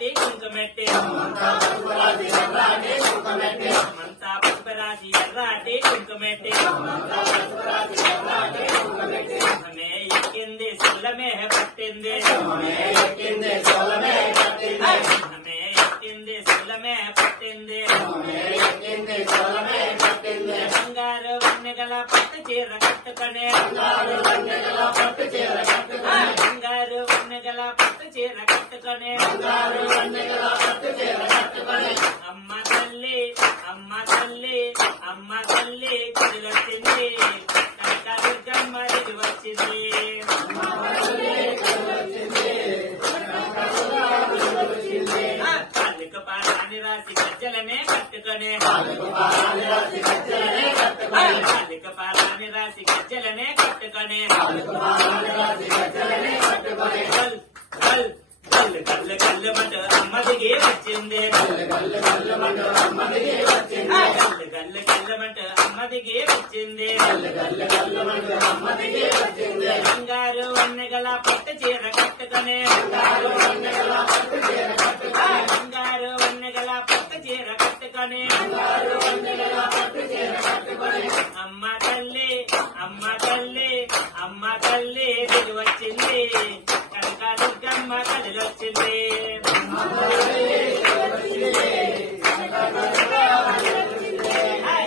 ఎర్రాటి కుంకుమెట్టి మంతా పుష్పరాశి ఎర్రాటి కుంకుమెట్టి మే ఎక్కింది సుల్లమే పట్టింది మే ఎక్కింది సుల్లమే పట్టింది బంగారు వన్నెగల పట్టు చీర కట్టుకొని బంగారు వన్నెగల పట్టు చీర కట్టుకొని అమ్మ తల్లి అమ్మ తల్లి అమ్మ తల్లి కుదిలొచ్చింది కనకదుర్గమ్మ దిగి వచ్చింది కాళ్ళకు పారాని రాసి గజ్జలనే కట్టుకొని కాళ్ళకు పారాని రాసి గజ్జలనే కట్టుకొని కళ్ళు కళ్ళు కళ్ళు మంట అమ్మ దిగి వచ్చింది కళ్ళు కళ్ళు మంట అమ్మ దిగి వచ్చింది బంగారు వన్నెగల పట్టు చీర కట్టుకొని బంగారు వన్నెగల పట్టు చీర కట్టుకొని అమ్మ తల్లి అమ్మ తల్లి అమ్మ తల్లి దిగి వచ్చింది కనకదుర్గమ్మ కదిలొచ్చింది